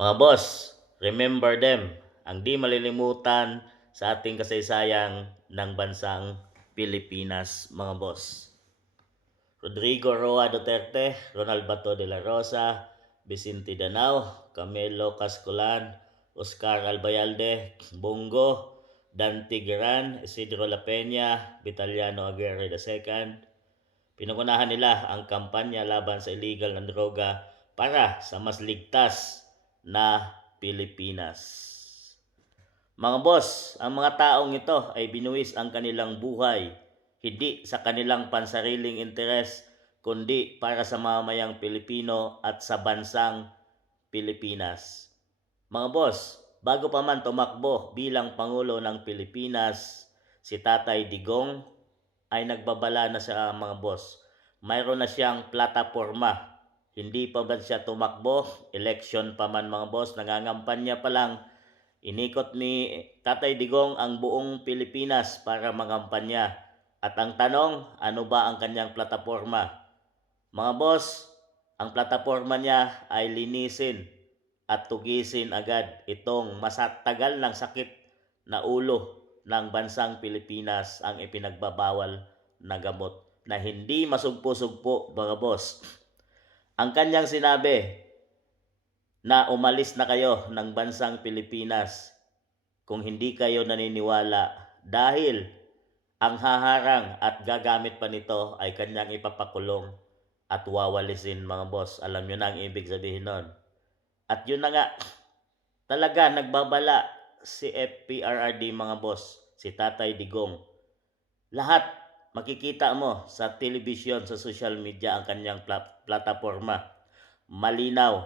Mga boss, remember them, ang di malilimutan sa ating kasaysayang ng bansang Pilipinas, mga boss. Rodrigo Roa Duterte, Ronald Bato de la Rosa, Vicente Danao, Camelo Cascolan, Oscar Albayalde, Bongo, Dante Geran, Isidro La Peña, Vitaliano Aguirre II. Pinukunahan nila ang kampanya laban sa illegal na droga para sa mas ligtas na Pilipinas. Mga boss, ang mga taong ito ay binuwis ang kanilang buhay, hindi sa kanilang pansariling interes, kundi para sa mamayang Pilipino at sa bansang Pilipinas. Mga boss, bago pa man tumakbo bilang Pangulo ng Pilipinas, si Tatay Digong ay nagbabala na sa mga boss. Mayroon na siyang plataporma. Hindi pa ba siya tumakbo? Election pa man mga boss, nangangampanya pa lang. Inikot ni Tatay Digong ang buong Pilipinas para mangampanya. At ang tanong, ano ba ang kanyang plataporma? Mga boss, ang plataporma niya ay linisin at tugisin agad itong masatagal ng sakit na ulo ng bansang Pilipinas ang ipinagbabawal na gamot na hindi masugpo-sugpo, mga boss. Ang kanyang sinabi na umalis na kayo ng bansang Pilipinas kung hindi kayo naniniwala dahil ang haharang at gagamit pa nito ay kanyang ipapakulong at wawalisin, mga boss. Alam nyo na ang ibig sabihin nun. At yun na nga, talaga nagbabala si FPRRD, mga boss, si Tatay Digong. Lahat makikita mo sa telebisyon, sa social media ang kanyang plataforma. Malinaw,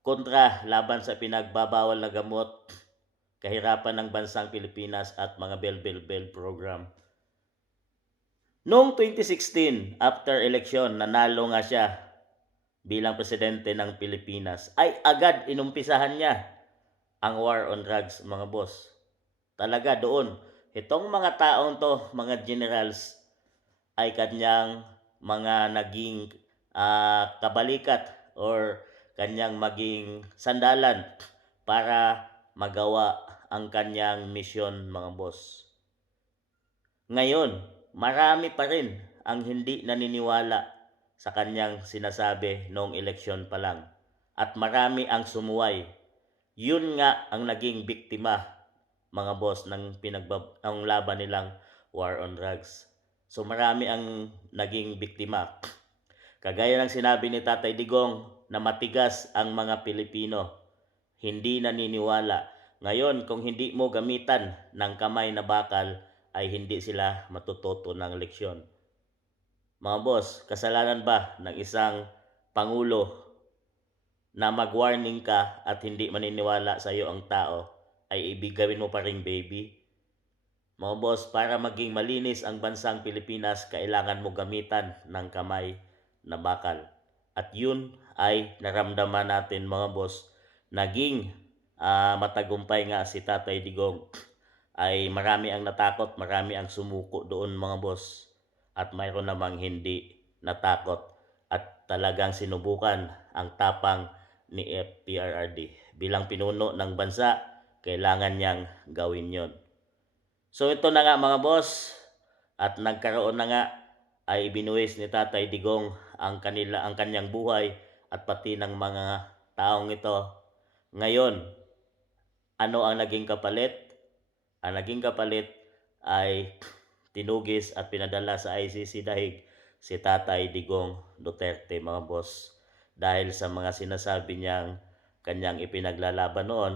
kontra laban sa pinagbabawal na gamot, kahirapan ng bansang Pilipinas at mga bell program. Noong 2016, after election, nanalo nga siya bilang presidente ng Pilipinas, ay agad inumpisahan niya ang war on drugs, mga boss. Talaga doon, itong mga taong to, mga generals, ay kanyang mga naging kabalikat or kanyang maging sandalan para magawa ang kanyang misyon, mga boss. Ngayon, marami pa rin ang hindi naniniwala sa kanyang sinasabi noong eleksyon pa lang. At marami ang sumuway. Yun nga ang naging biktima, mga boss, ng ang laban nilang war on drugs. So marami ang naging biktima. Kagaya ng sinabi ni Tatay Digong na matigas ang mga Pilipino. Hindi naniniwala. Ngayon, kung hindi mo gamitan ng kamay na bakal, ay hindi sila matututo ng leksyon. Mga boss, kasalanan ba ng isang pangulo na mag-warning ka at hindi maniniwala sa iyo ang tao ay ibigawin mo pa ring baby? Mga boss, para maging malinis ang bansang Pilipinas, kailangan mo gamitan ng kamay na bakal. At yun ay naramdaman natin, mga boss. Naging matagumpay nga si Tatay Digong. Ay marami ang natakot, marami ang sumuko doon, mga boss. At mayroon namang hindi natakot at talagang sinubukan ang tapang ni FPRRD. Bilang pinuno ng bansa, kailangan niyang gawin yon. So ito na nga, mga boss, at nagkaroon na nga ay binuwis ni Tatay Digong ang kanyang buhay at pati ng mga taong ito. Ngayon, ano ang naging kapalit? Ang naging kapalit ay tinugis at pinadala sa ICC dahil si Tatay Digong Duterte, mga boss, dahil sa mga sinasabi niyang kanyang ipinaglalaban noon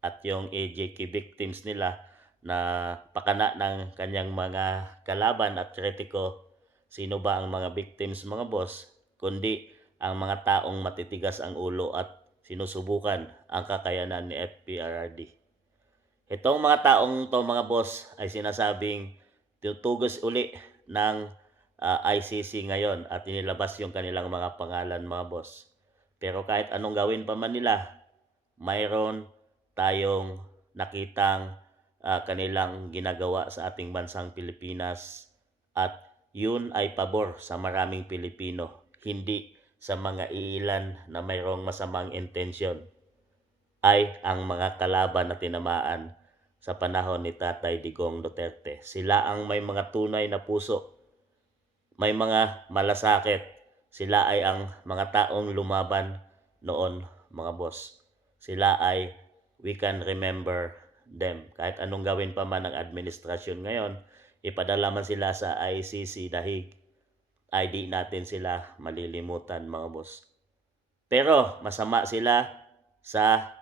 at yung AJK victims nila na pakana ng kanyang mga kalaban at kritiko. Sino ba ang mga victims, mga boss? Kundi ang mga taong matitigas ang ulo at sinusubukan ang kakayanan ni FPRRD. Itong mga taong to, mga boss, ay sinasabing tutugos uli ng ICC ngayon at inilabas yung kanilang mga pangalan, mga boss. Pero kahit anong gawin pa man nila, mayroon tayong nakitang kanilang ginagawa sa ating bansang Pilipinas at yun ay pabor sa maraming Pilipino, hindi sa mga iilan na mayroong masamang intensyon. ay ang mga kalaban na tinamaan sa panahon ni Tatay Digong Duterte. Sila ang may mga tunay na puso, may mga malasakit. Sila ay ang mga taong lumaban noon, mga boss. Sila ay we can remember them. Kahit anong gawin pa man ng administrasyon ngayon, ipadala man sila sa ICC dahil ay di natin sila malilimutan, mga boss. Pero masama sila sa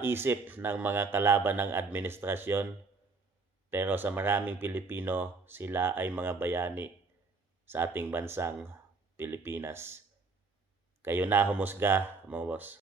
isip ng mga kalaban ng administrasyon, pero sa maraming Pilipino, sila ay mga bayani sa ating bansang Pilipinas. Kayo na humusga, mga boss.